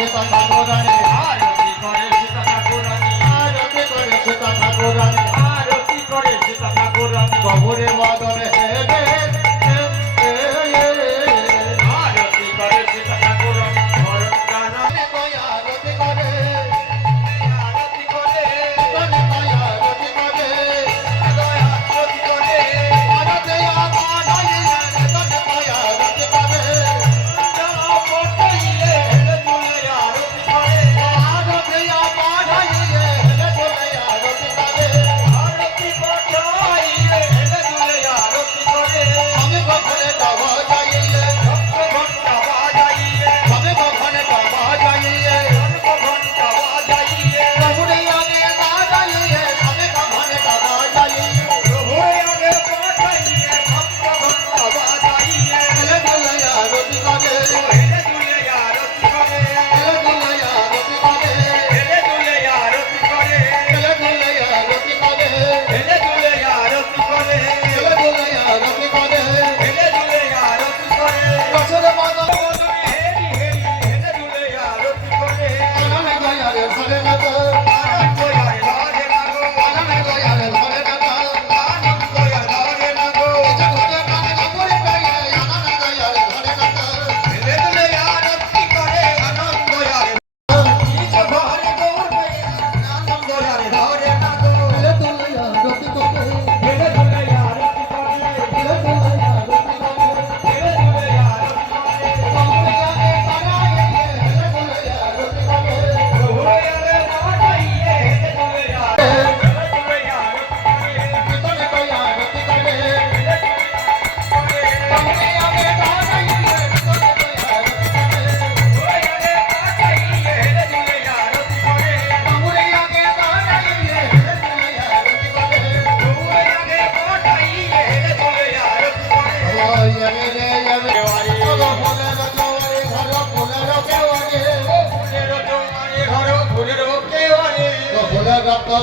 Gracias.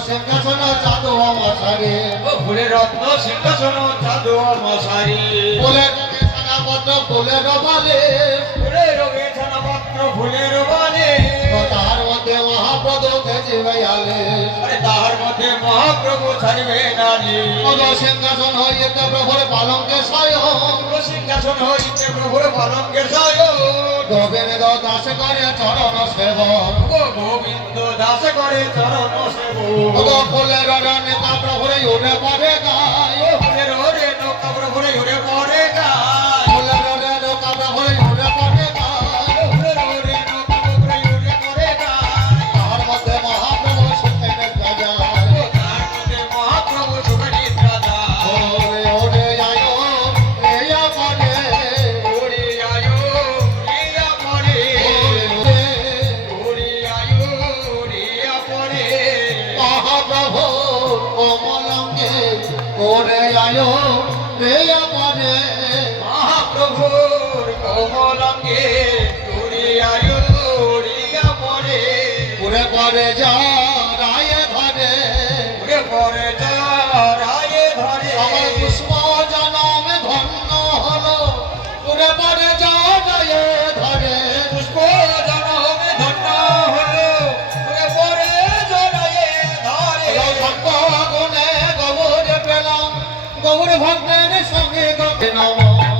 সিংহাসন চাঁদো মশারি ও ফুলের রত্ন সিংহাসন চাঁদো মশারি ফুলের ছানাপত্র ফুলের বালে ফুলের রঙে ছানাপত্র ফুলের বানে তার মধ্যে তেজি ভাইয়ালে আরে তাহার মধ্যে মহাপ্রভু ছাড়বে নারী পদ সিংহাসন হইতে প্রভুর পালঙ্কে স্বয়ং। সিংহাসন হইতে প্রভুর পালঙ্কে জয় গোবিন্দ দাস করে চরণ সেবক। ও গোবিন্দ দাস করে সেব পদ ফুলের নেতা প্রভুর উড়ে পড়ে গায় কমলঙ্গে ওরে আয়ো। রে আমারে মহাপ্রভুর কমলঙ্গে ওরে আয়ো। রে পড়ে ওরে পরে যা গৌর ভক্তের সঙ্গে গৌর নম